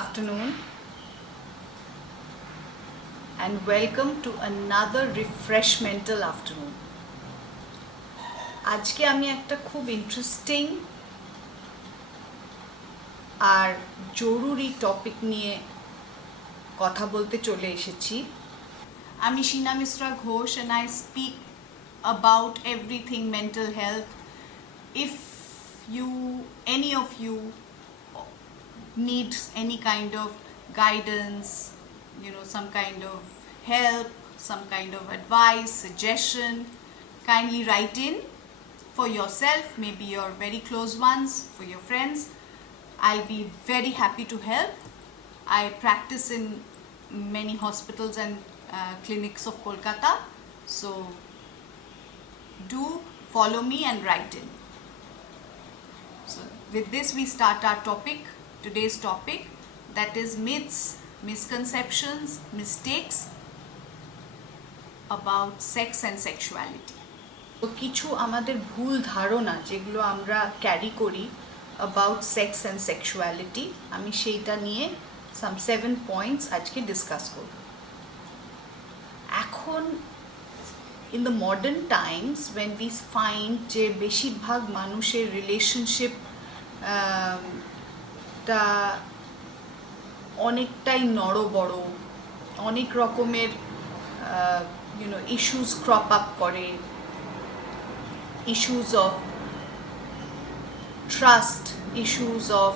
afternoon and welcome to another refreshmental afternoon. আজকে আমি একটা খুব ইন্টারেস্টিং আর জরুরি টপিক নিয়ে কথা বলতে চলে এসেছি। আমি Sheena Misra Ghosh and I speak about everything mental health. If any of you needs any kind of guidance, some kind of help, some kind of advice, suggestion, kindly write in for yourself, maybe your very close ones, for your friends. I'll be very happy to help. I practice in many hospitals and clinics of Kolkata, so do follow me and write in. So with this we start our today's topic, that is myths, misconceptions, mistakes about sex and sexuality. তো কিছু আমাদের ভুল ধারণা যেগুলো আমরা carry করি about sex and sexuality, আমি সেইটা নিয়ে some 7 points আজকে ডিসকাস করব। এখন in the modern times when we find যে বেশিরভাগ মানুষের রিলেশনশিপ টা অনেকটাই নড়বড়, অনেক রকমের ইস্যুস ক্রপ আপ করে, issues of trust, issues of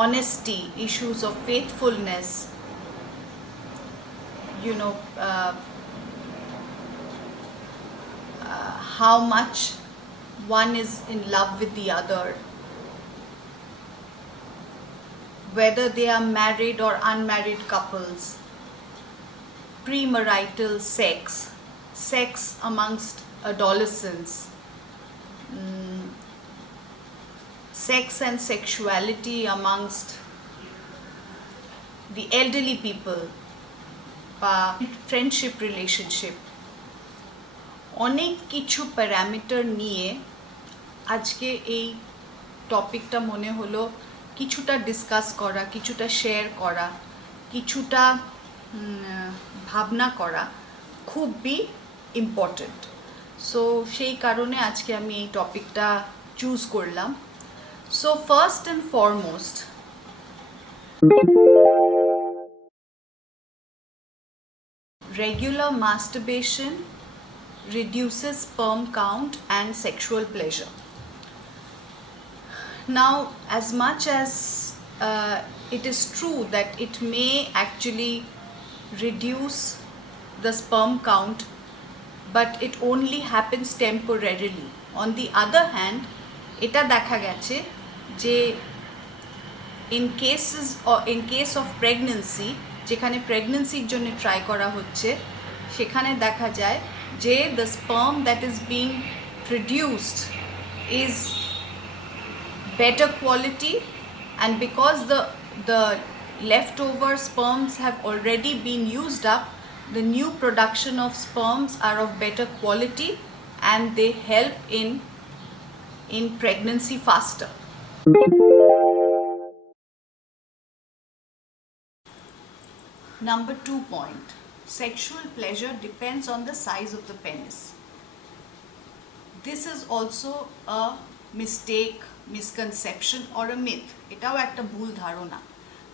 honesty, issues of faithfulness, how much one is in love with the other, whether they are married or unmarried couples, premarital sex amongst adolescents, sex and sexuality amongst the elderly people, friendship relationship, অনেক কিছু parameter নিয়ে আজকে এই টপিকটা মনে হলো কিছুটা discuss করা, কিছুটা শেয়ার করা, কিছুটা ভাবনা করা খুবই ইম্পর্টেন্ট। সো সেই কারণে আজকে আমি এই টপিকটা চুজ করলাম। So first and foremost, regular masturbation reduces sperm count and sexual pleasure. Now, as much as it is true that it may actually reduce the sperm count, but it only happens temporarily. On the other hand, এটা দেখা গেছে যে in case of pregnancy, যেখানে প্রেগন্যান্সির জন্য try করা হচ্ছে, সেখানে দেখা যায় যে the sperm that is being produced is better quality, and because the leftover sperms have already been used up, the new production of sperms are of better quality and they help in pregnancy faster. Number 2 point, sexual pleasure depends on the size of the penis. This is also a mistake, misconception or a myth. এটাও একটা ভুল ধারণা,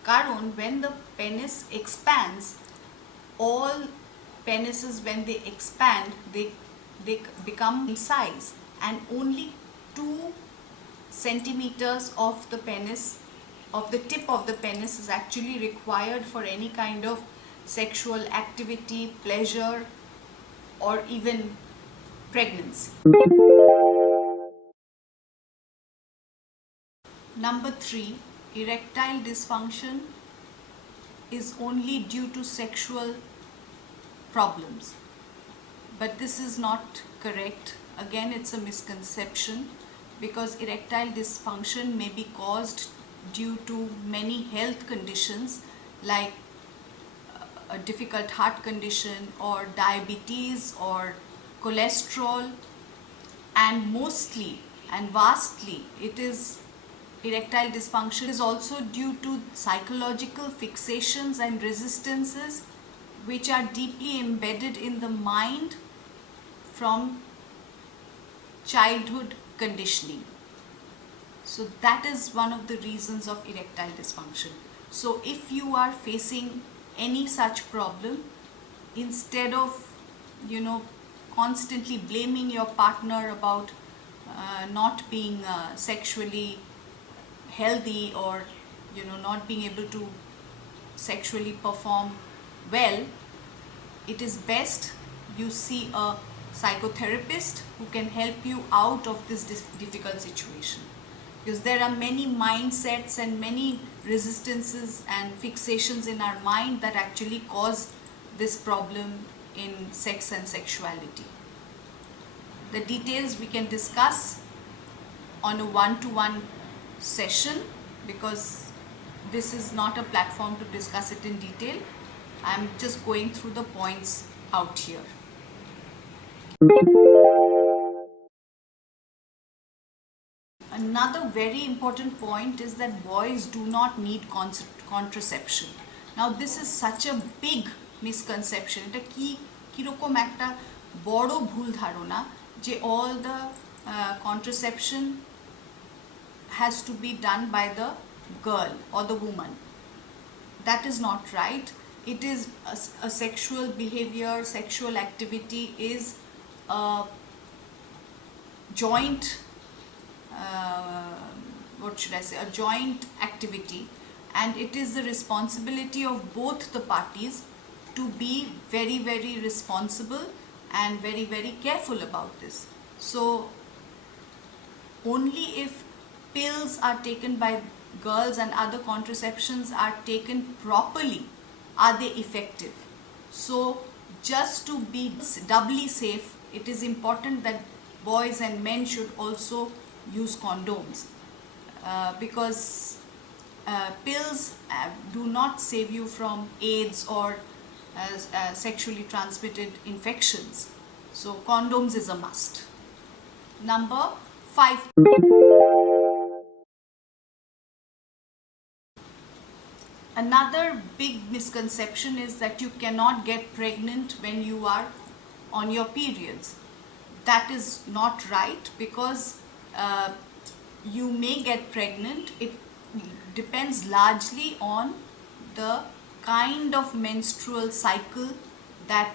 কারণ when the penis expands, all penises when they expand they become in size, and only 2 centimeters of the penis, of the tip of the penis, is actually required for any kind of sexual activity, pleasure, or even pregnancy. Number 3, erectile dysfunction is only due to sexual problems, but this is not correct. Again, it's a misconception, because erectile dysfunction may be caused due to many health conditions like a difficult heart condition or diabetes or cholesterol, and mostly and vastly it is erectile dysfunction is also due to psychological fixations and resistances which are deeply embedded in the mind from childhood conditioning. So that is one of the reasons of erectile dysfunction. So if you are facing any such problem, instead of constantly blaming your partner about not being sexually healthy, or not being able to sexually perform well, it is best you see a psychotherapist who can help you out of this difficult situation, because there are many mindsets and many resistances and fixations in our mind that actually cause this problem in sex and sexuality. The details we can discuss on a one-to-one session, because this is not a platform to discuss it in detail. I'm just going through the points out here. Another very important point is that boys do not need contraception. Now this is such a big misconception. এটা কিরকম একটা বড় ভুল ধারণা যে all the contraception has to be done by the girl or the woman. That is not right. It is a sexual behavior, sexual activity is a joint a joint activity, and it is the responsibility of both the parties to be very, very responsible and very, very careful about this. So only if pills are taken by girls and other contraceptions are taken properly are they effective. So just to be doubly safe, it is important that boys and men should also use condoms, because pills do not save you from AIDS or sexually transmitted infections. So condoms is a must. Number 5. Another big misconception is that you cannot get pregnant when you are on your periods. That is not right, because you may get pregnant. It depends largely on the kind of menstrual cycle that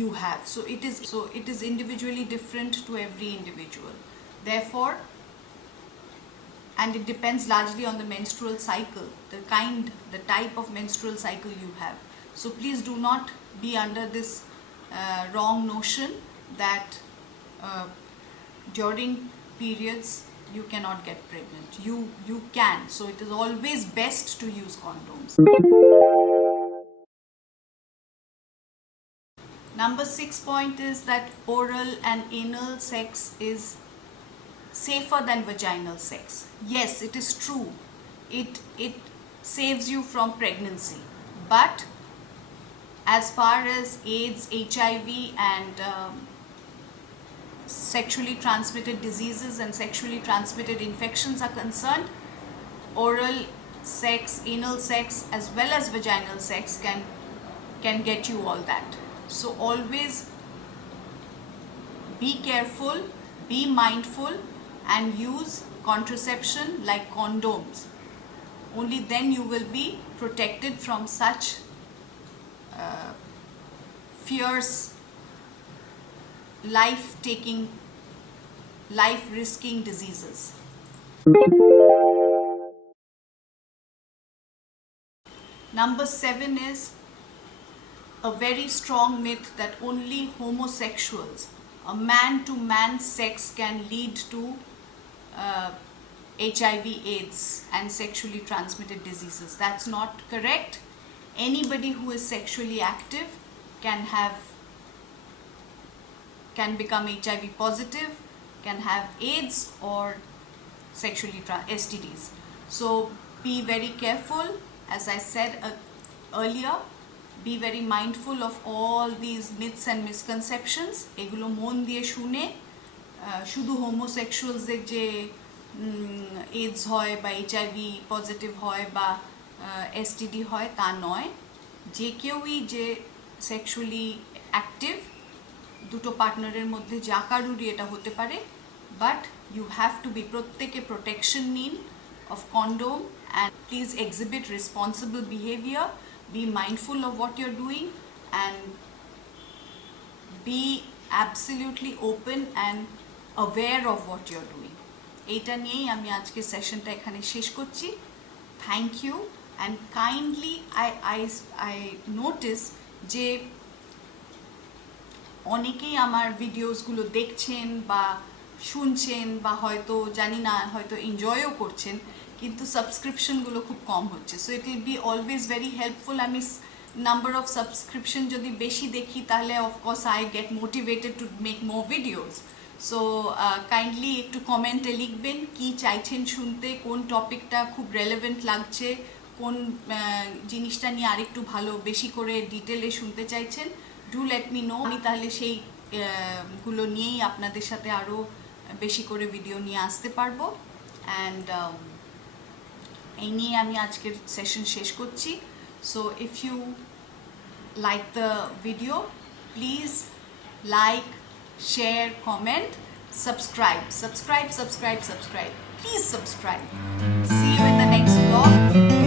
you have. So it is individually different to every individual. Therefore, and it depends largely on the menstrual cycle, the type of menstrual cycle you have. So please do not be under this wrong notion that during periods you cannot get pregnant. You can. So it is always best to use condoms. Number 6 point is that oral and anal sex is safer than vaginal sex. Yes, it is true. It saves you from pregnancy. But as far as AIDS, HIV and sexually transmitted diseases and sexually transmitted infections are concerned, oral sex, anal sex as well as vaginal sex can get you all that. So always be careful, be mindful, and use contraception like condoms. Only then you will be protected from such fierce, life-risking diseases. Number 7 is a very strong myth that only homosexuals, a man-to-man sex, can lead to HIV, AIDS and sexually transmitted diseases. That's not correct. Anybody who is sexually active can become HIV positive, can have AIDS or sexually STDs. So be very careful. As I said earlier, be very mindful of all these myths and misconceptions. এগুলো মন দিয়ে শুনে শুধু homosexuals যে AIDS হয় বা HIV positive হয় বা STD হয় তা নয়, যে কেউই যে সেক্সুয়ালি অ্যাক্টিভ দুটো পার্টনারের মধ্যে যা কারুরই এটা হতে পারে, but you have to be, প্রত্যেকে প্রোটেকশন নিন of condom and please exhibit responsible behavior, be mindful of what you're doing and be absolutely open and aware of what you're doing. এইটা নিয়েই আমি আজকে সেশনটা এখানে শেষ করছি। Thank you and kindly I notice যে অনেকেই আমার ভিডিওসগুলো দেখছেন বা শুনছেন বা হয়তো জানি না হয়তো এনজয়ও করছেন, কিন্তু সাবস্ক্রিপশনগুলো খুব কম হচ্ছে। So it will be always very helpful. আমি নাম্বার অফ সাবস্ক্রিপশন যদি বেশি দেখি তাহলে of course I get motivated to make more videos. So kindly একটু কমেন্টে লিখবেন কি চাইছেন শুনতে, কোন টপিকটা খুব রেলেভেন্ট লাগছে, কোন জিনিসটা নিয়ে আরেকটু ভালো বেশি করে ডিটেলে শুনতে চাইছেন। ডু লেট মি নো, আমি তাহলে সেই গুলো নিয়েই আপনাদের সাথে আরও বেশি করে ভিডিও নিয়ে আসতে পারবো। অ্যান্ড এই নিয়ে আমি আজকের সেশন শেষ করছি। So if you like the video, please like, share, comment, subscribe. Please subscribe. See you in the next vlog.